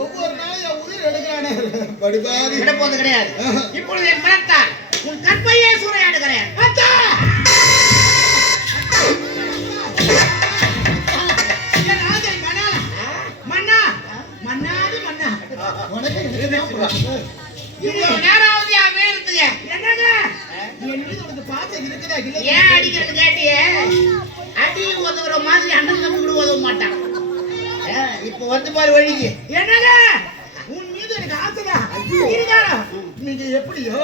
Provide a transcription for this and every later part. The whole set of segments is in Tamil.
ஒவ்வொரு நாளும் என் உயிர் எடுக்கிறானே படிப்பாதி விட போது கிடையாது. இப்பொழுது என் மனத்தால் உன் கற்பையே சூறையாடுகிறேன். ஏன் அடிக்கிறது கேட்டியே? அடி உதவுற மாதிரி அண்ணன் தம்பி கூட உதவ மாட்டான். இப்ப வந்து பாரு வழிக்கு. என்னங்க உன் மீது எனக்கு ஆசைதான். நீங்க எப்படியோ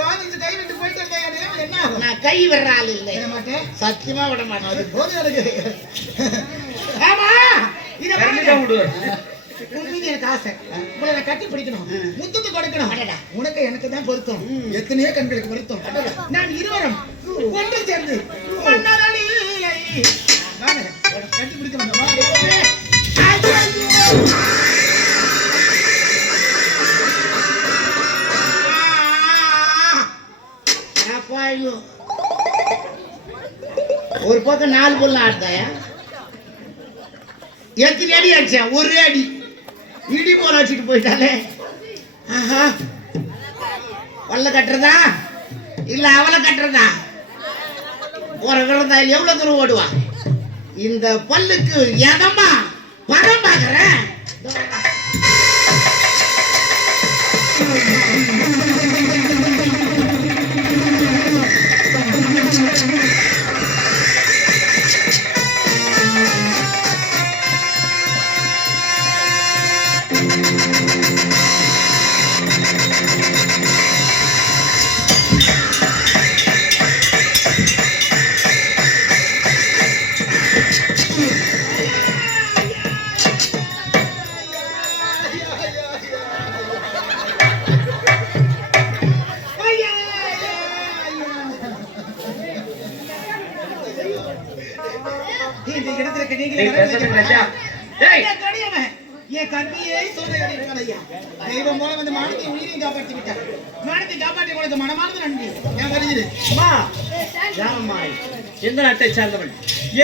காதலிச்சு கை விட்டு போயிட்டு இருந்தீங்க. என்ன நான் கை விடுற ஆள் இல்லை. விட மாட்டேன், சத்தியமா விட மாட்டேன். அது போதும் எனக்கு. ஆமா இத உன் மீது எனக்கு ஆசை. உங்களை நான் கட்டி பிடிக்கணும், முத்தத்தை கொடுக்கணும். உனக்கு எனக்கு தான் பொருத்தம். எத்தனையோ கண்களுக்கு பொருத்தம். நான் இருவரும் ஒன்று சேர்ந்து கட்டி பிடிக்கணும். ஒரு பக்கம் 4 பொருள் ஆடுதாயா? எத்தனை அடி அடிச்சேன்? ஒரு அடி இடி போல வச்சுட்டு போயிட்டாலே. ஆஹா, வல்ல கட்டுறதா இல்ல அவளை கட்டுறதா? ஒரு கிழந்தா எவ்வளவு தூரம் ஓடுவா? இந்த பல்லுக்கு எதமா படம் பாக்குறேன். தெய்வம் மூலம் இந்த மானத்தை உயிரையும் காப்பாற்றி விட்டார். மானத்தை காப்பாற்றி கொடுத்த மனமானது நன்றி. நான் வருகிறேன். எந்த நாட்டை சார்ந்தவன்?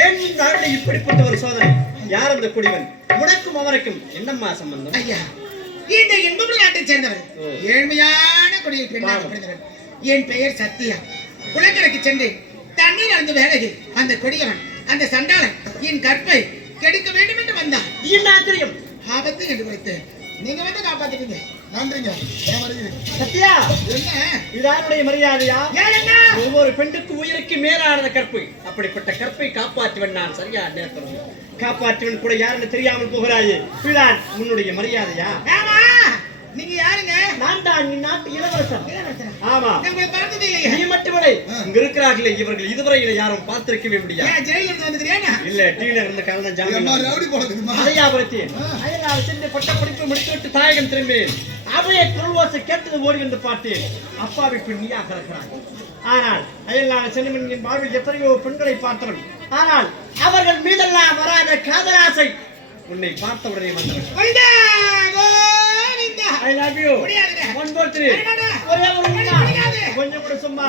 ஏன் இந்த நாட்டில் இப்படிப்பட்ட ஒரு சோதனை? யார் அந்த குடிவன்? உனக்கும் அவனுக்கும் என்னம்மா சம்பந்தம்? ஐயா, இந்த இன்புள்ள நாட்டை சேர்ந்தவன், ஏழ்மையான குடியை பெண்ணாக பிறந்தவன். என் பெயர் சத்தியா. உலகருக்கு சென்று தண்ணீர் அழுந்த வேளையில் அந்த கொடியவன், அந்த சண்டாளன் என் கற்பை கெடுக்க வேண்டும் என்று வந்தான். என்ன ஆச்சரியம்! ஆபத்து என்று வைத்து நீங்க வந்து காப்பாத்திட்டீங்க. நன்றிங்க. சத்யா, என்ன இதாருடைய மரியாதையா? ஒவ்வொரு பெண்ணுக்கு உயிருக்கு மேலான கற்பை. அப்படிப்பட்ட கற்பை காப்பாற்றுவன் நான். சரியா நேரத்தில் காப்பாற்றுவன் கூட யாருன்னு தெரியாமல் போகிறாயே, இதான் உன்னுடைய மரியாதையா? நீங்க யாருங்க? நான் தான் நீ நாட்டு இளவரசன். ஆமா, நீ மட்டுமல்ல, இங்க இருக்கிறார்களே இவர்கள் இதுவரையில யாரும் பார்த்திருக்கவே முடியாது. இல்ல, டீல இருந்த காலம் ஜாமியாபுரத்தி அயலால் சென்று பட்ட படிப்பு முடித்துவிட்டு தாயகம் திரும்பேன். அவைய குருவாசை கேட்டது ஓடி என்று பார்த்தேன். அப்பாவை பெண்ணியாக இருக்கிறார். ஆனால் அயலான சென்னமனின் வாழ்வில் எத்தனையோ பெண்களை பார்த்தவன். ஆனால் அவர்கள் மீதெல்லாம் வராத காதலாசை உன்னை பார்த்த உடனே வந்தவன். I love you. 1 2 3. ஒரே ஒரு கொஞ்சம் கூட சும்மா.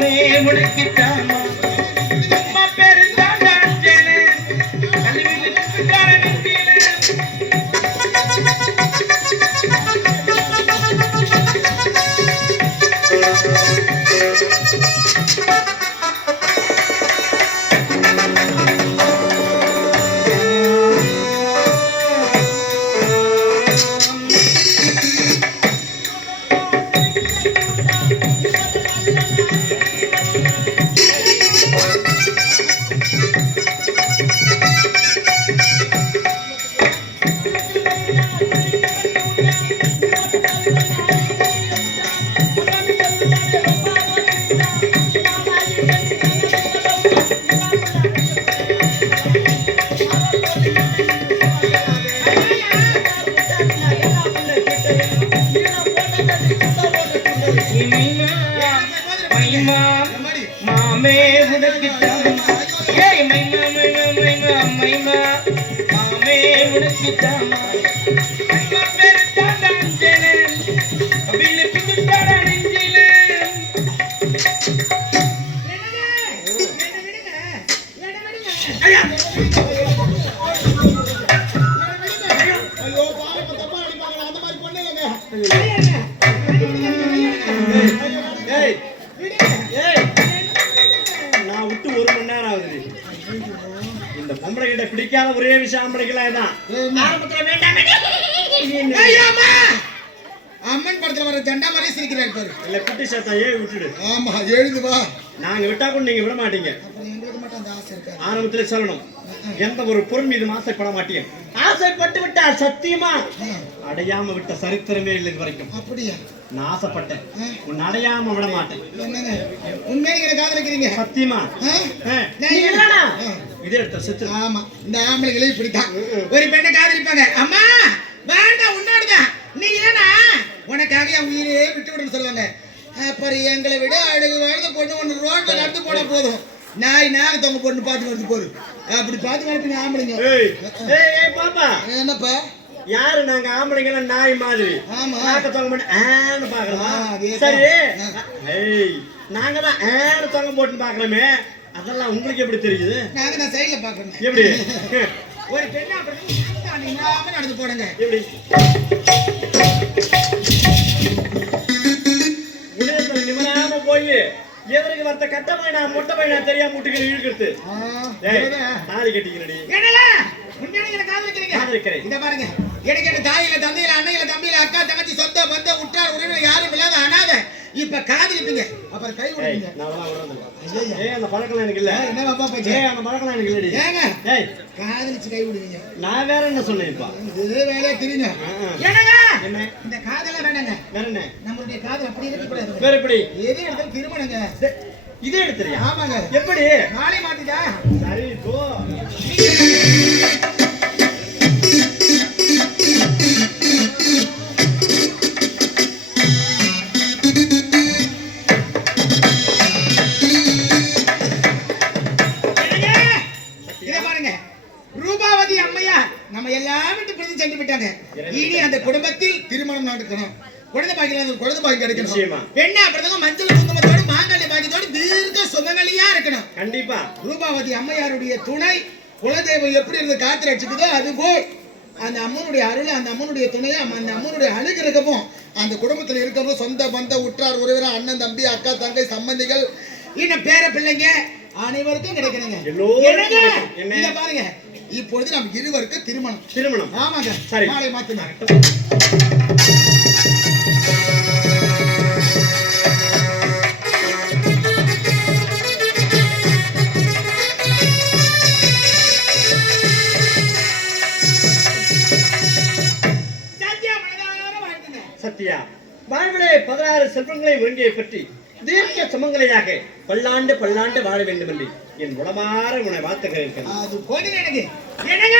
மாமே உனக்கிட்டாமா அம்மா பேரு தாண்டா அஞ்சலு கல்வியில் இருக்கார நெஞ்சில மாமே உனக்கிட்டாமா ஏய் மைமா மைமா மைமா மைமா மாமே உனக்கிட்டாமா அம்மா பேரு தாண்டா அஞ்சலு கபில பிடிச்சாடா நெஞ்சில ஐயா ஐயோ பாருங்க தப்பா அடிப்பாங்க அந்த மாதிரி பண்ணலங்க ஏய் ஏய் நான் விட்டு 1 மணி நேரம் ஆகுது இந்த பொம்பளை கிட்ட பிடிக்காத ஒரே விஷயம் ஆம்பளைகளா தான் ஆரம்பத்துல வேண்டாம் ஐயாமா அம்மன் படத்துல வர ஜண்டா மாதிரி சிரிக்கிறாரு பாரு இல்ல குட்டி சத்தம் ஏய் விட்டுடு ஆமா எழுது வா நாங்க விட்டா கூட நீங்க விட மாட்டீங்க அப்புறம் எங்களுக்கு மட்டும் அந்த ஆசை இருக்கா ஆரம்பத்துல சொல்லணும் எந்த ஒரு பொருள் மீது ஆசைப்பட மாட்டேன் ஆசைப்பட்டு விட்டால் சத்தியமா அடையாம விட்ட சரித்திரமே இல்லை இது வரைக்கும் அப்படியா நான் ஆசைப்பட்டேன் உன்னை அடையாம விட மாட்டேன் என்னங்க உண்மையில என்ன காதலிக்கிறீங்க சத்தியமா இதே எடுத்த சித்து ஆமா இந்த ஆம்பளைகளே இப்படித்தான் ஒரு பெண்ணை காதலிப்பாங்க அம்மா வேண்டாம் உன்னோடதான் நீ இல்லனா உனக்காக என் உயிரே விட்டு விடுன்னு சொல்லுவாங்க அப்புறம் எங்களை விட அழகு வாழ்ந்த பொண்ணு ஒன்று ரோட்ல நடந்து போனா போதும் நாய் நாகத்தவங்க பொண்ணு பார்த்து வருது போரு அப்படி பார்த்து வரப்பீங்க ஆம்பளைங்க பாப்பா என்னப்பா யாரு நாங்க ஆம்பளைங்க நாய் மாதிரி ஆமா நாகத்தவங்க பண்ணி ஆன்னு பாக்குறோம் சரி ஏய் நாங்க தான் ஆன்னு தொங்க போட்டு பாக்குறோமே அதெல்லாம் உங்களுக்கு எப்படி தெரியுது நாங்க நான் சைடுல பாக்குறேன் எப்படி ஒரு பெண்ணா அப்படி நடந்து போடுங்க எப்படி உடனே நிமிராம போய் எதற்கு வர்த்த கட்ட பையனா மொட்டை பையனா தெரியாம முட்டுக்கு இழுக்கிறது தாலி கட்டிக்கிறடி என்னல உண்மையில காதலிக்கிறீங்க இத பாருங்க எனக்கு என்ன தாயில தந்தையில அண்ணையில தம்பியில அக்கா தங்கச்சி சொந்த பந்த உற்றார் உறவினர் யாரும் இல்லாத அனாத இப்ப காதலிப்பீங்க அப்புறம் கை விடுவீங்க நான் வரல ஏய் அந்த பழக்கம் எனக்கு இல்ல என்ன பாப்பா பச்சே ஏய் அந்த பழக்கம் எனக்கு இல்லடி ஏங்க ஏய் காதலிச்சு கை விடுவீங்க நான் வேற என்ன சொன்னேன் இப்ப இதே வேலைய தெரியுங்க என்னங்க என்ன இந்த காதல வேணாங்க வேற என்ன நம்மளுடைய காதல் அப்படி இருக்க கூடாது வேற எப்படி எது எடுத்து திருமணங்க இதே எடுத்துறியா ஆமாங்க எப்படி நாளை மாத்திடா சரி போ ரூபாவதி அம்மையார் நம்ம எல்லாம் விட்டு பிரிந்து சென்று விட்டாங்க இனி அந்த குடும்பத்தில் திருமணம் நடக்கணும் குழந்தை பாக்கியம் குழந்தை பாக்கியம் கிடைக்கணும் பெண்ணா அப்படிதான் மஞ்சள் குங்குமத்தோடு மாங்கல்ய பாக்கியத்தோடு தீர்க்க சுமங்கலியா இருக்கணும் கண்டிப்பா ரூபாவதி அம்மையாருடைய துணை குலதெய்வம் எப்படி இருந்து காத்து ரட்சிக்குதோ அது போல் அந்த அம்மனுடைய அருள் அந்த அம்மனுடைய துணையை அந்த அம்மனுடைய அழுகு இருக்கப்போ அந்த குடும்பத்தில் இருக்கவும் சொந்த பந்த உற்றார் உறவினர் அண்ணன் தம்பி அக்கா தங்கை சம்பந்திகள் இன்னும் பேர பிள்ளைங்க அனைவருக்கும் கிடைக்கணுங்க பாருங்க இப்பொழுது நம்ம இருவருக்கு திருமணம் ஆமாங்க சரி மாலை மாத்துங்க சத்யா வாழ்விலே 16 செல்வங்களை ஒருங்கே பற்றி தீர்க்க சுமங்கலையாக பல்லாண்டு பல்லாண்டு வாழ வேண்டும் என்று என் உளமாற உன்னை வாழ்த்துகள் இருக்கிறது. அது போதும் எனக்கு. என்னங்க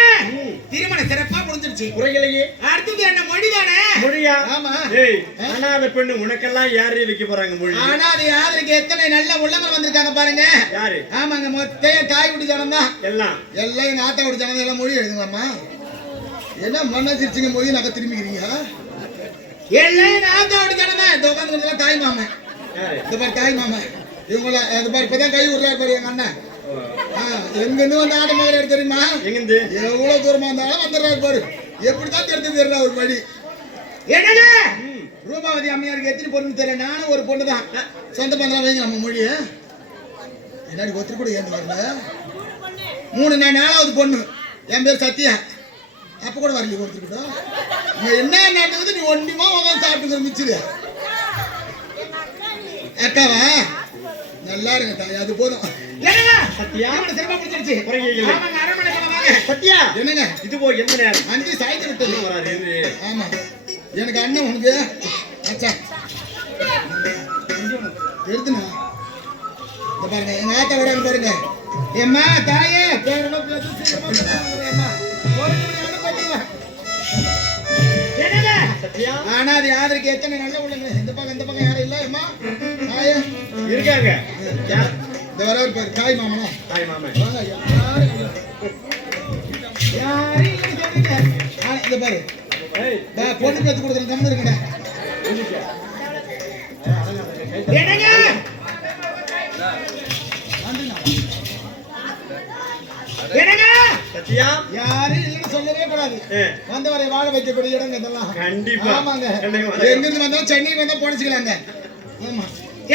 திருமணம் சிறப்பா முடிஞ்சிருச்சு. குறையிலேயே அடுத்தது என்ன மொழிதானே? மொழியா? ஆமா. ஏய் அனாதை பெண்ணு உனக்கெல்லாம் யாரே வைக்க போறாங்க மொழி? அனாதை யாருக்கு எத்தனை நல்ல உள்ளங்கள் வந்திருக்காங்க பாருங்க. யாரு? ஆமாங்க மொத்த தாய் குடி ஜனம் தான். எல்லாம் எங்க ஆத்தா குடி ஜனம் எல்லாம் மொழி எழுதுங்கம்மா. என்ன மண்ணாச்சிருச்சிங்க மொழி நக்க திரும்பிக்கிறீங்க? எல்லாம் ஆத்தா குடி ஜனம் தான். இந்த உட்கார்ந்து தாய் மாமன். இந்த பாரு தாய் மாமன். இவங்கள அது பாரு இப்பதான் கை விடுறாரு பாரு எங்க அண்ணன் எங்க இருந்து வந்து ஆட்ட மாதிரி தெரியுமா எங்கிருந்து எவ்வளவு தூரமா இருந்தாலும் வந்துடுறாரு பாரு எப்படிதான் தெரிஞ்சு தெரியல ஒரு படி என்னங்க ரூபாவதி அம்மையாருக்கு எத்தனை பொண்ணு தெரியல நானும் ஒரு பொண்ணு தான் சொந்த பந்தலாம் வைங்க நம்ம மொழிய என்னடி ஒருத்தர் கூட ஏந்து வரல 3 4வது பொண்ணு என் பேர் சத்யா அப்ப கூட வரல ஒருத்தர் கூட இங்க என்ன நடந்தது நீ ஒண்டிமா உட்காந்து சாப்பிட்டு மிச்சுது அக்காவா நல்லா இருங்க தாய் அது போதும் என்னங்க சத்யா அவன சிரம பிடிச்சிருச்சு குறையில்லை ஆமாங்க அரமனை போல வாங்க சத்யா என்னங்க இது போய் எந்த நேரம் 5 சாய்த்து விட்டது வராரு ஆமா எனக்கு அண்ணன் உனக்கு அச்சா எடுத்துனா இந்த பாருங்க எங்க ஆத்தா வராங்க பாருங்க ஏம்மா தாயே பேரனோ பேசு சீக்கிரமா என்னங்க சத்யா ஆனா அது யாருக்கு எத்தனை நல்ல உள்ளங்க இந்த பக்கம் யாரும் இல்ல ஏம்மா தாயே இருக்காங்க யார் இந்த வரவர் பாரு தாய் மாமனா தாய் மாமன் வாங்க யாரு சொல்லுங்க இந்த பாரு ஏய் பொண்ணு பேத்து கொடுக்குறேன் கம்மி இருக்குடா என்னங்க என்னங்க சத்யா யாரு இல்லைன்னு சொல்லவே கூடாது வந்தவரை வாழ வைக்கக்கூடிய இடங்க இதெல்லாம் கண்டிப்பா ஆமாங்க கண்டிப்பா. எங்கிருந்து வந்தாலும் சென்னைக்கு வந்தா போனச்சுக்கலாங்க ஆமா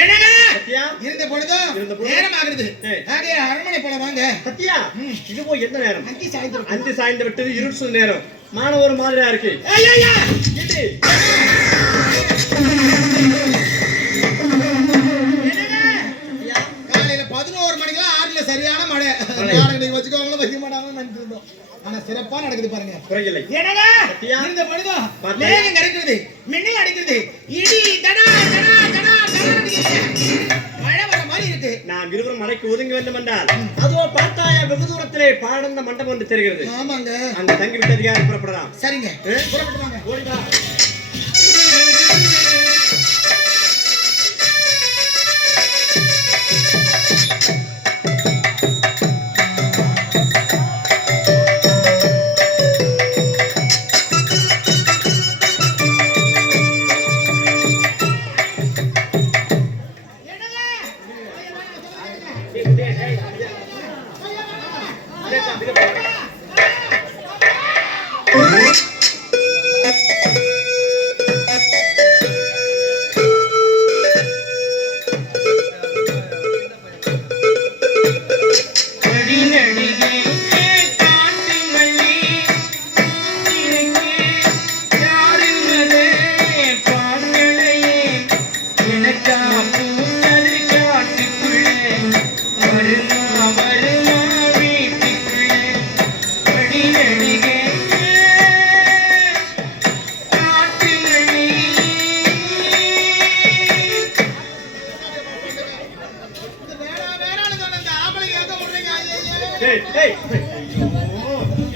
என்னங்க சத்யா இருந்த பொழுதும் இருந்த பொழுதும் நேரம் ஆகுது ஆகிய அரண்மனை போல வாங்க சத்யா இது போய் எந்த நேரம் அங்கி சாய்ந்து அந்தி சாய்ந்து விட்டது இருட்டு நேரம் மாணவர் மாதிரியா இருக்கு ஐயா இது காலையில 11 மணிக்கெல்லாம் ஆறுல சரியான மழை நாடகம் நீங்க வச்சுக்கோங்களா வைக்க மாட்டாங்கன்னு நினைச்சிட்டு இருந்தோம் ஆனா சிறப்பா நடக்குது பாருங்க குறையில்லை என்னங்க சத்யா இந்த பொழுதும் பார்த்தா? மேகம் கரைக்கிறது மின்னல் அடிக்கிறது இடி தடா தடா தடா தடா அடிக்கிறது. மழை வர மாதிரி இருக்கு நாம் இருவரும் மலைக்கு ஒதுங்க வேண்டும் என்றால் அதோ பார்த்தாயா வெகு தூரத்திலே பாடந்த மண்டபம் என்று தெரிகிறது ஆமாங்க அங்க தங்கி விட்டது யார் புறப்படலாம் சரிங்க புறப்பட்டு வாங்க ஓடிவா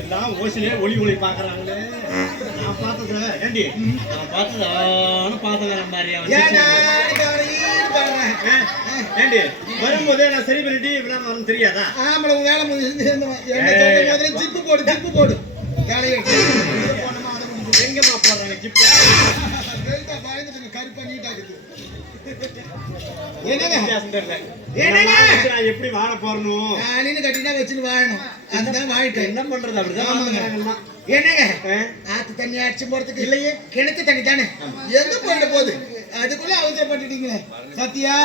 எல்லாம் ஓசிலே ஒளி ஒளி பாக்குறாங்களே நான் பார்த்தது ஏண்டி நான் பார்த்ததான பார்த்தேன் மாதிரியா ஏண்டி வரும்போதே நான் சரி பண்ணிட்டு இப்படிலாம் வரணும் தெரியாதா ஆம்பளை உன் வேலை முதல்ல ஜிப்பு போடு வேலையை எங்கம்மா போடுறாங்க ஜிப்பா கருப்பா நீட்டாக்குது நான் எப்படி வாழ போறணும் காலின்னு கட்டினா வச்சுன்னு வாழணும் அதுதான் வாழ்க்கை என்ன பண்றது அப்படிதான் என்னங்க ஆத்து தண்ணி அடிச்சு போறதுக்கு இல்லையே கிணத்து தண்ணி தானே எங்க போயிட போகுது அதுக்குள்ள அவசரப்பட்டுட்டீங்களே சத்தியா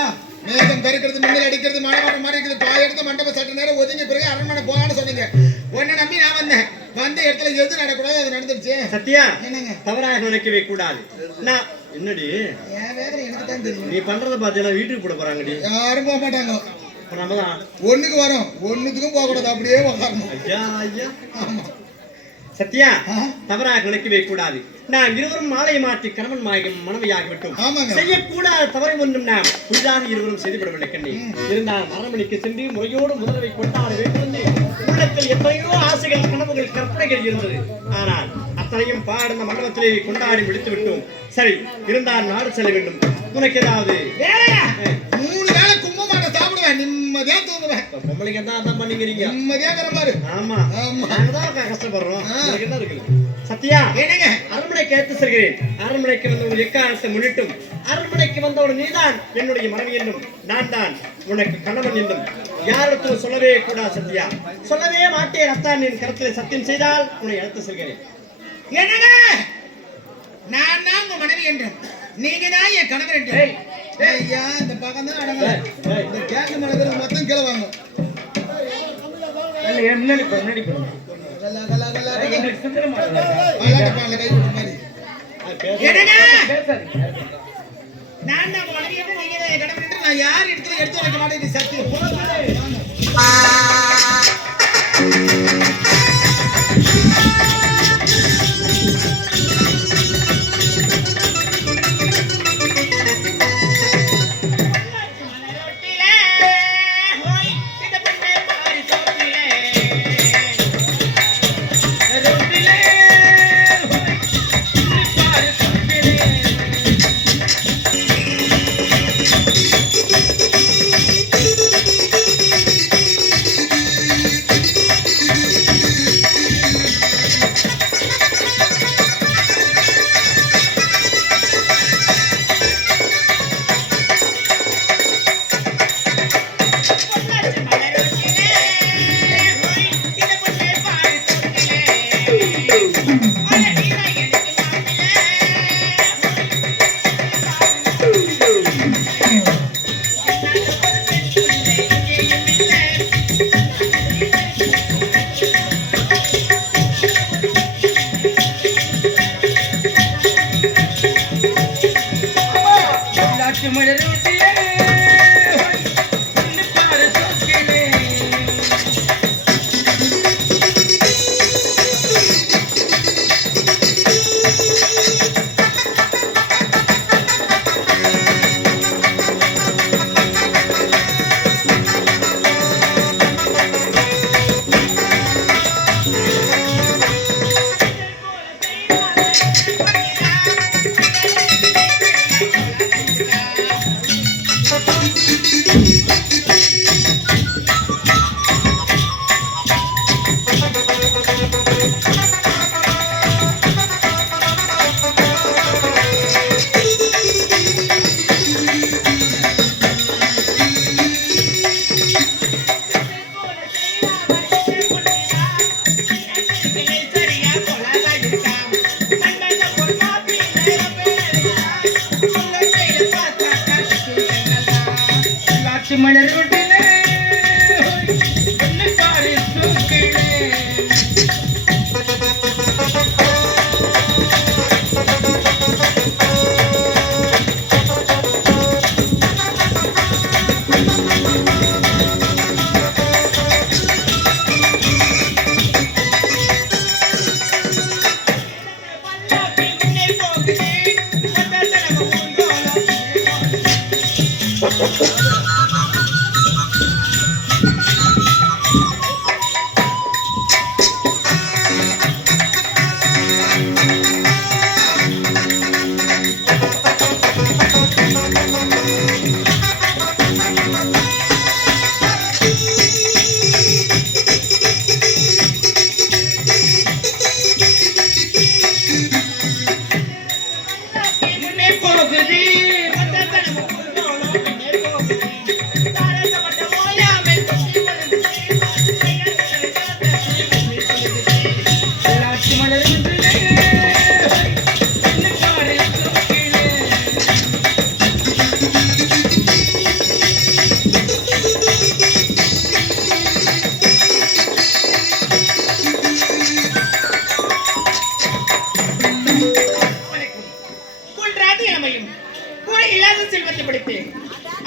மேகம் பெருக்கிறது மின்னல் அடிக்கிறது மழை வர மாதிரி இருக்குது பாய் எடுத்து மண்டபம் சட்ட நேரம் ஒதுங்கி பிறகு அரண்மனை போகலான்னு சொன்னீங்க உன்னை நம்பி நான் வந்த இடத்துல எது நடக்கூடாது அது நடந்துருச்சு சத்தியா என்னங்க தவறாக நினைக்கவே கூடாது நான் என்னடி என் வேதனை எனக்கு தான் தெரியும் நீ பண்றத பார்த்தீங்கன்னா வீட்டுக்கு போட போறாங்கடி யாரும் போக மாட்டாங்க இப்ப நம்ம தான் ஒண்ணுக்கு வரோம் ஒண்ணுத்துக்கும் போக கூடாது அப்படியே உட்காரணும் ஐயா ஐயா ஆமா சத்யா தவறாக நினைக்கவே கூடாது நான் இருவரும் மாலை மாற்றி கணவன் மனைவியாகிவிட்டோம் ஆமாங்க செய்யக்கூடாத தவறை ஒன்றும் நாம் புதிதாக இருவரும் செய்துவிடவில்லை கண்ணி இருந்தால் மரமணிக்கு சென்று முறையோடு முதல்வை கொண்டாட வேண்டும் என்று உள்ளத்தில் எத்தனையோ ஆசைகள் கனவுகள் கற்பனைகள் இருந்தது ஆனால் அத்தனையும் பாடுந்த மண்டபத்திலே கொண்டாடி முடித்து விட்டோம் சரி இருந்தால் நாடு செல்ல வேண்டும் உனக்கு ஏதாவது 3 வேளை கும்பமாட்ட சாப்பிடுவேன் நிம்மதியா தூங்குவேன் பொம்பளைங்க தான் அதான் பண்ணிக்கிறீங்க நிம்மதியா பாரு ஆமா ஆமா நாங்க தான் கஷ்டப்படுறோம் என்ன இருக்கு சத்யா என்னங்க அரண்மனை கேட்டு செல்கிறேன் அரண்மனைக்கு வந்து ஒரு எக்காலத்தை முன்னிட்டும் அரண்மனைக்கு வந்தவன் நீதான் என்னுடைய மனைவி என்றும் நான் தான் உனக்கு கணவன் என்றும் யாரிடத்திலும் சொல்லவே கூடாது சத்யா. சொல்லவே மாட்டேன். அத்தான் என் கருத்தில் சத்தியம் செய்தால் உன்னை அழைத்து செல்கிறேன். என்னங்க நான் தான் உங்க மனைவி என்றும் நீங்க தான் என் கணவர் என்றும். ஐயா இந்த பக்கம் தான் அடங்க. இந்த கேக்கு மேல மொத்தம் கீழே வாங்க. முன்னாடி முன்னாடி கலா கலா கலா பாலாட்ட பால கை விட்டு மாதிரி. என்னங்க நான் தான் உங்க மனைவி என்றும் நீங்க தான் என் கணவர் என்றும் நான் யார் இடத்துல எடுத்து வைக்க மாட்டேன். இது சத்தியம்.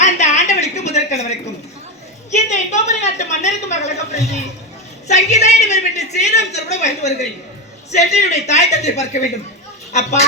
அந்த ஆண்டவனுக்கு முதல் கணவருக்கும் இந்த இன்பமணி நாட்டு மன்னருக்கும் மகளகம் பிரதி சங்கீதா என்று சீரம் சிறப்புடன் வாழ்ந்து வருகிறேன். சென்னையுடைய தாய் தந்தை பார்க்க வேண்டும். அப்பா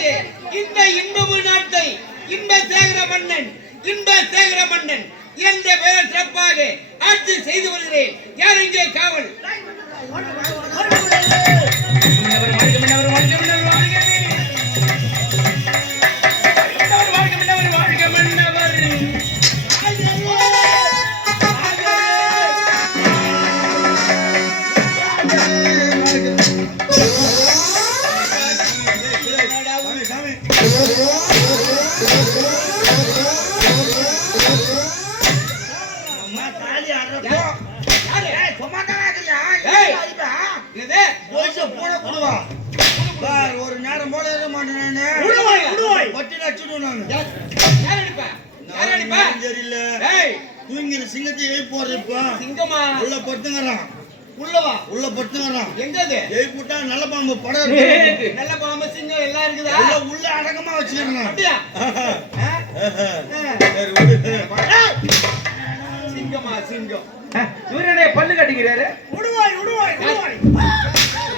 உலகத்திலேயே இந்த இன்பமுள் நாட்டை இன்பசேகர மன்னன் என்ற பெயர் சிறப்பாக ஆட்சி செய்து வருகிறேன். யார் இங்கே காவல்? ஒரு நேரம் போல இருக்க மாட்டேன் தெரியல. தூங்கிற சிங்கத்தை எழுப்பா சிங்கமா உள்ள படுத்துங்கிறான். உள்ளவா உள்ள படுத்துங்கிறான். எங்கது எழுப்பிட்டா நல்ல பாம்பு படம் நல்ல பாம்பு சிங்கம் எல்லாம் இருக்குதா? உள்ள அடக்கமா வச்சுக்கிறான். அப்படியா? சரி விடு. சிங்கமா சிங்கம் இவருடைய பல்லு கட்டிக்கிறாரு.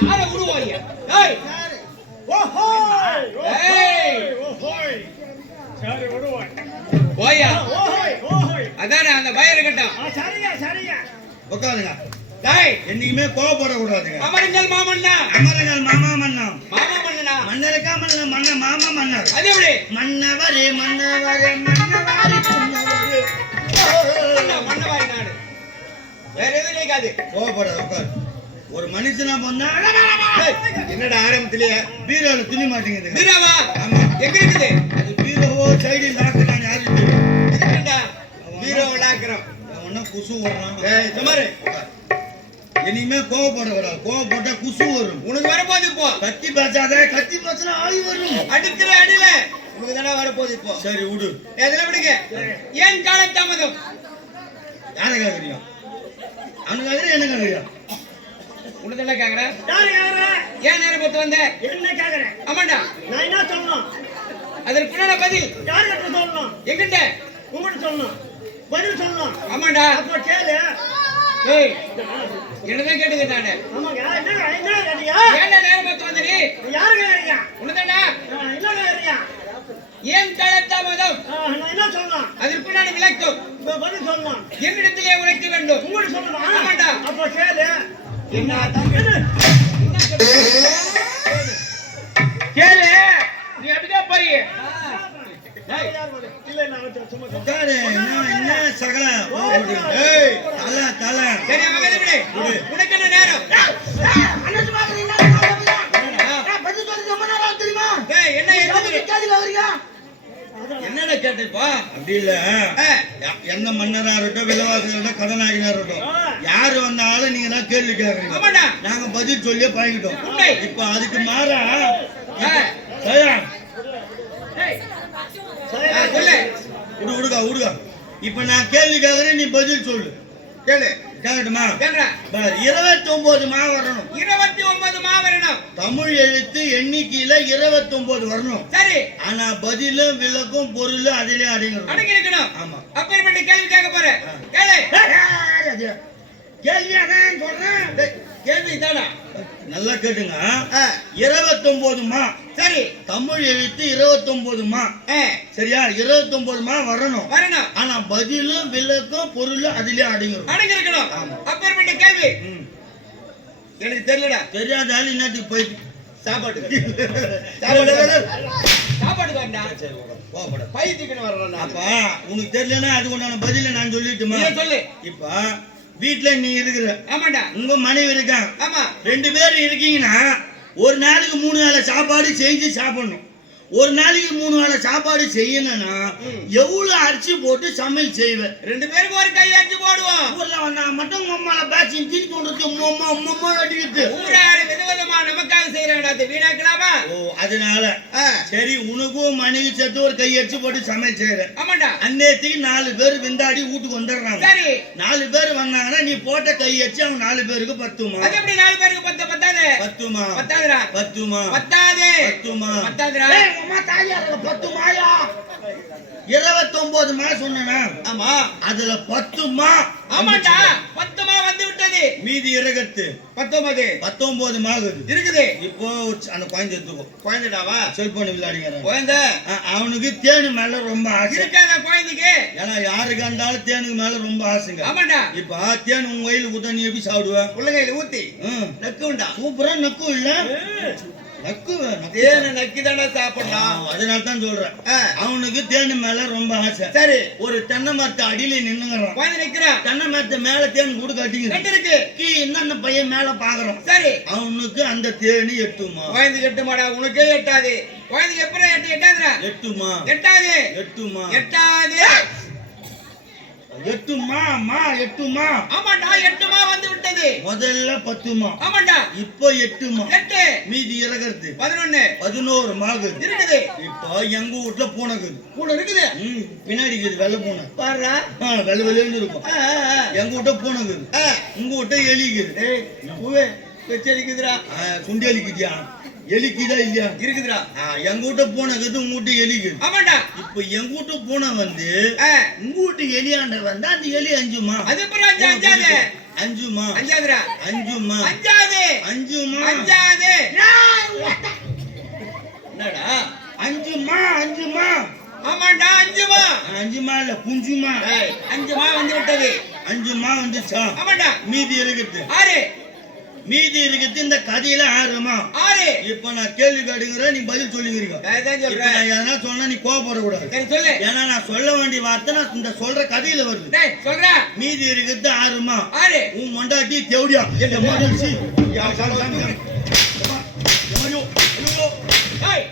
யார உருவாய்யா? ஏய் ஓயா அதானே அந்த பயம் இருக்கட்டும். உட்காருங்க. டேய் என்னைக்குமே கோவப்படக்கூடாதுங்க. அமரங்கள் மாமன்னா அமரங்கள் மாமா மன்னம். மாமா மன்னனா மன்னருக்கா மன்ன மன்ன மாமா மன்னர். அது எப்படி? மன்னவரே மன்னவரே மன்னவாரி புன்னவரே. மன்னவாரி நாடு வேற எதுவும் கேட்காது. கோவப்படாத உட்காரு. ஒரு மனுஷனா பண்ணா என்னடா ஆரம்பத்திலேயே பீரோல துணி மாட்டேங்குது. பீராவா? ஆமா. எங்க இருக்குது? அது பீரோவோ சைடு லாக்கு நான் யாருக்கு தெரியும்? இருக்குடா பீரோ விளாக்குறோம். ஒன்னா குசு வர்றான். ஏய் சுமாரு இனிமே கோவப்படக்கூடாது. கோவப்பட்டா குசு வரும். உனக்கு வரப்போகுது இப்போ. கத்தி பேசாத. கத்தி பேசினா ஆளி வரும். அடிக்கிற அடியில உனக்கு தானே வரப்போகுது இப்போ. சரி விடு. எதுல விடுங்க. ஏன் காலதாமதம்? யாரை கேக்குறீங்க? அவனுக்கு கேக்குறீங்க என்ன கேக்குறீங்க? உனக்கு தானே கேக்குறேன். ஏன் நேரம் பார்த்து வந்த? என்ன கேக்குறேன்? ஆமாண்டா நான் என்ன சொல்லணும்? அதற்குண்டான பதில் யார்கிட்ட சொல்லணும்? எங்கிட்ட? உங்ககிட்ட சொல்லணும். பதில் சொல்லணும். ஆமாண்டா. அப்ப கேளு. ஏய் என்னதான் கேட்டுங்க நானு. ஆமாங்க. என்ன கேட்டியா? ஏன்டா நேரம் பார்த்து வந்த நீ? யாரு கேக்குறீங்க? உனதாண்டா. என்ன கேக்குறீங்க? ஏன் காலதாமதம்? நான் என்ன சொல்லணும்? அதற்குண்டான விளக்கம் பதில் சொல்லணும். என்னிடத்திலே உரைக்க வேண்டும். உங்ககிட்ட சொல்லணும். ஆமாண்டா. அப்ப கேளு. என்ன கேளு, நீ அப்படிதான் போய் இல்ல நான் சும்மா உட்காரு. என்ன சகல? ஏய் தலை தலை. சரி மகனே விடு. உனக்கு என்ன நேரம்? ஏய் என்ன என்னடா கேட்டப்பா? அப்படி இல்ல. எந்த மன்னரா இருக்கட்டும் விலவாசிகளோட கடனாகினா இருக்கட்டும் யாரு வந்தாலும் நீங்க தான் கேள்வி கேக்குறீங்க. ஆமாடா. நாங்க பதில் சொல்லியே பழகிட்டோம். உண்மை. இப்ப அதுக்கு மாறா சொல்லு. விடுகா விடுகா. இப்ப நான் கேள்வி கேக்குறேன் நீ பதில் சொல்லு. கேளு. கேட்கட்டுமா? கேளுடா. 29 மா வரணும். 29 மாவரணம். தமிழ் எழுத்து எண்ணிக்கையில 29 வரணும். சரி. ஆனா பதிலும் விளக்கும் பொருள் அதிலே அடங்கிடும். அடங்கி இருக்கணும். ஆமா. அப்பேற்பட்ட கேள்வி கேட்க போறேன். கேளு. கேள்வி அதான் சொல்றேன். கேள்வி தானா? நல்லா கேட்டுங்க. 29 மா. சரி. தமிழ் எழுத்து 29 மா. சரியா? 29 மா வரணும். வரணும். ஆனா பதிலும் விளக்கும் பொருள் அதிலே அடங்கிடும். அடங்கி இருக்கணும். ஆமா. அப்பேற்பட்ட கேள்வி எனக்கு தெரியலடா. தெரியாத ஆள் இன்னத்துக்கு போயிட்டு சாப்பாடு வேண்டாம். சரி போகப்பட பைத்தியக்குன்னு வர்றேன். அப்ப உனக்கு தெரியலன்னா அது உண்டான பதில நான் சொல்லிட்டுமா? சொல்லு. இப்ப வீட்டுல நீ இருக்கிற. ஆமாண்டா. உங்க மனைவி இருக்காங்க. ஆமா. 2 பேர் இருக்கீங்கன்னா ஒரு நாளைக்கு 3 வேளை சாப்பாடு செஞ்சு சாப்பிடணும். ஒரு நாளைக்கு 3 வேளை சாப்பாடு செய்யணும்னா எவ்வளவு அரிசி போட்டு சமையல் செய்வேன்? 2 பேருக்கு ஒரு கை அரிசி போடுவோம். ஊர்ல வந்தா மட்டும் உம்மால பேச்சு தீ தோன்றது உம்மா அடிக்குது. ஊராரு விதவிதமா நமக்காக செய்யறாங்க. அது வீணாக்கலாமா? ஓ அதனால சரி உனக்கும் மனைவி சேர்த்து ஒரு கை அரிசி போட்டு சமையல் செய்யற. ஆமாண்டா. அன்னைக்கு 4 பேர் விந்தாடி வீட்டுக்கு வந்துடுறாங்க. சரி. 4 பேர் வந்தாங்கன்னா நீ போட்ட கை அரிசி அவங்க 4 பேருக்கு பத்துமா? அது எப்படி 4 பேருக்கு பத்தாது? பத்துமா? பத்தாதுடா. பத்துமா? பத்தாது. பத்துமா? பத்தாதுடா. அம்மா தாயாரங்க 10 மாயா 29 மா சொன்னா ஆமா அதுல 10 மா ஆமாண்டா 10 மா வந்து விட்டது. மீதி இறகத்து 19 மா இருக்குது. இப்போ அந்த குழந்தை எடுத்துக்கோ. குழந்தைடாவா? செல்போன் விளையாடிக்கிறான் குழந்தை அவனுக்கு தேனு மேல ரொம்ப ஆசை இருக்காத குழந்தைக்கு. ஏன்னா யாருக்கு இருந்தாலும் தேனுக்கு மேல ரொம்ப ஆசைங்க. ஆமாண்டா. இப்ப தேன் உங்க வயல ஊத்த நீ எப்படி சாப்பிடுவ? உள்ளங்கையில ஊத்தி நக்குண்டா. சூப்பரா நக்கும் இல்ல நக்கு தேனை நக்கிதானே சாப்பிடலாம். அதனால தான் சொல்றேன் அவனுக்கு தேனு மேல ரொம்ப ஆசை. சரி ஒரு தென்னை மரத்து அடியில நின்னுங்கிறான். குழந்தை நிக்கிறான். தென்னை மரத்து மேல தேன் கூடு கட்டிங்க இருக்கு. என்னென்ன பையன் மேல பாக்குறான். சரி அவனுக்கு அந்த தேனு எட்டுமா? குழந்தை எட்டுமாடா? உனக்கே எட்டாது. குழந்தைக்கு எப்படி எட்டாதுடா? எட்டுமா? எட்டாது. எட்டுமா? எட்டாது. எட்டுமா மா எட்டுமா? ஆமாண்டா 8 மா வந்து விட்டது. முதல்ல 10 மா. ஆமாண்டா இப்போ 8 மா. 8 மீதி இறகிறது 11 மாகுது இருக்குது. இப்போ எங்க வீட்டுல பூனைக்குது. பூனை இருக்குது. பின்னாடி இருக்குது வெள்ளை பூனை. பாருடா வெள்ளை வெள்ளைன்னு இருக்கும். எங்க வீட்ட பூனைக்குது. உங்க வீட்ட எலிக்குது. பூவே வெச்சரிக்குதுடா. சுண்டி எலிக்குதியா? எலிக்குதா இல்லையா? இருக்குதுடா. எங்க வீட்ட பூனைக்குது உங்க வீட்டு எலிக்குது. ஆமாண்டா. இப்போ எங்க வீட்டு பூனை வந்து உங்க வீட்டு எலியாண்ட வந்தா அந்த எலி 5 மா. அது அப்புறம் அஞ்சாது. 5 மா. அஞ்சாதுடா. 5 மா. அஞ்சாது. 5 மா. அஞ்சாது. என்னடா 5 மா. 5 மா. ஆமாண்டா 5 மா. 5 மா இல்ல 5 மா. 5 மா வந்து விட்டது. 5 மா வந்துச்சா? ஆமாண்டா. மீதி இருக்குது 6 மீதி இருக்குது. இந்த கதையில 6 மா. 6 இப்ப நான் கேள்வி கேட்டுக்கிறேன், நீ பதில் சொல்லிக்கிறீங்க. நான் தான் இப்ப சொல்றேன். நான் எதனா சொன்னா நீ கோவப்படக்கூடாது. சரி சொல்லு. ஏன்னா நான் சொல்ல வேண்டிய வார்த்தை நான் இந்த சொல்ற கதையில வருது. டேய் சொல்றா. மீதி இருக்குது 6 மா. 6 உன் மொண்டாட்டி தேவடியா என்ன மொண்டாட்டி ஏய்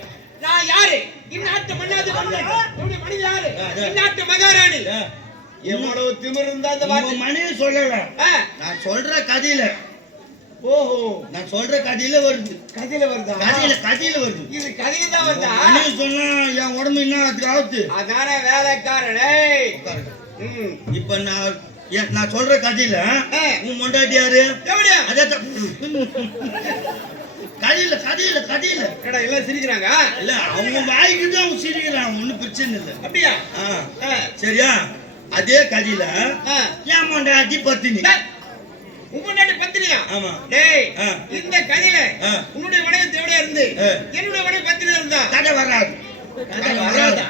நான் யாரு? இந்நாட்டு மன்னாதி மன்னன். உன்னுடைய மனைவி யாரு? இந்நாட்டு மகாராணி. எவ்வளவு திமிரு இருந்தா அந்த வார்த்தை மனைவி சொல்லல. நான் சொல்ற கதையில. ஓஹோ நான் சொல்ற கதையில வருது. கதையில வருதா? கதையில வருது. இது கதையில தான் வருதா? மனைவி சொன்னா என் உடம்பு என்ன ஆகுது? அதான வேலைக்காரன். ஏய் இப்ப நான் சொல்ற கதையில உன் மொண்டாட்டி யாரு? தேவடியா. அதே கதையில என்னடா எல்லாம் சிரிக்கிறாங்க? இல்ல அவங்க வாய்க்கு தான் அவங்க சிரிக்கிறான். ஒண்ணும் பிரச்சனை இல்லை. அப்படியா? சரியா? அதே கதையில என் மொண்டாட்டி பத்தினி. உன்னுடைய பத்தினியா? ஆமா. டேய் இந்த கதையில உன்னுடைய மனைவி தேவடியா இருந்து என்னுடைய மனைவி பத்தினியா இருந்தா கதை வராது. கதை வராதா?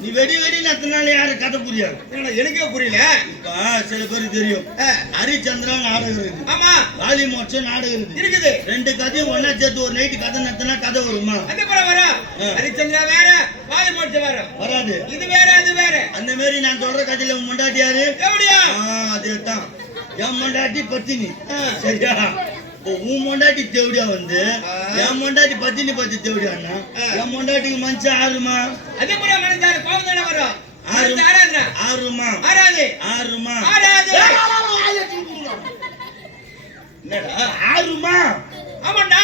நீ வெடி நத்தினால யாரு கதை புரியாது. எனக்கே புரியல. இப்ப சில பேருக்கு தெரியும். ஹரிச்சந்திரன் நாடகம் இருக்குது. ஆமா. காளி மோட்சம் நாடகம் இருக்குது. 2 கதையும் ஒன்னா சேர்த்து ஒரு நைட்டு கதை நத்தினா கதை வருமா? அது கூட வரும். ஹரிச்சந்திரா வேற, காளி மோட்சம் வேற. வராது. இது வேற அது வேற. அந்த மாதிரி நான் சொல்ற கதையில உன் மொண்டாட்டி யாரு? தேவடியா. அதேதான் என் மொண்டாட்டி பத்தினி. சரியா? உன் மொண்டாட்டி தேவடியா வந்து என் மொண்டாட்டி பத்தினி பத்தி தேவடியான்னா என் மொண்டாட்டிக்கு மனுஷன் 6 மா. அதே கூட மனசார கோபம் தானே வரும். 6 மா. 6 மா. என்னடா 6 மா? ஆமாண்டா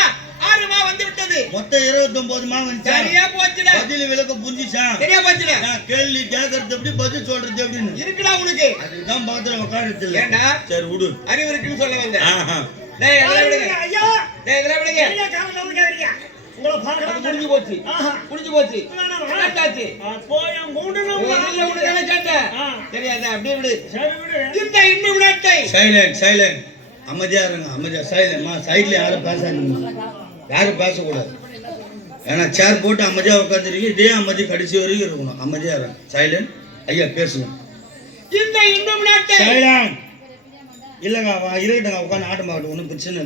6 மா வந்து விட்டது. மொத்தம் 29 மா வந்துச்சு. சரியா போச்சுடா. பதில் விளக்க புரிஞ்சிச்சா? சரியா போச்சுடா. நான் கேள்வி கேட்கறது எப்படி பதில் சொல்றது எப்படின்னு இருக்குடா உனக்கு. அதுதான் பக்கத்துல உட்கார்றது இல்ல. ஏண்டா? சரி விடு. அறிவு இருக்குன்னு சொல்ல வந்தேன். ஆஹா. டேய் அதெல்லாம் விடுங்க. ஐயா டேய் இதெல்லாம் விடுங்க. ஐயா காரணம் வந்துட்டீங்க. உங்களை பார்க்கணும். முடிஞ்சு போச்சு. முடிஞ்சு போச்சு. என்னடாச்சு? போய் மூண்டன இல்ல உனக்கு சண்டை. சரியாதா? அப்படியே விடு. சரி விடு. இந்த இன்ப விளையாட்டை சைலண்ட் அமைதியா இருங்க. அமைதியா சைலண்ட்மா. சைடுல யாரும் பேசாதீங்க. யாரும் பேசக்கூடாது. ஏன்னா சேர் போட்டு அமைதியா உட்காந்துருக்கீங்க. இதே அமைதி கடைசி வரைக்கும் இருக்கணும். அமைதியா இருங்க. சைலண்ட். ஐயா பேசுங்க. இந்த இன்ப விளையாட்டை சைலண்ட் இல்லங்க இருக்கட்டுங்க. உட்காந்து ஆட்டம் பார்க்கட்டும். ஒன்றும் பிரச்சனை இல்லை.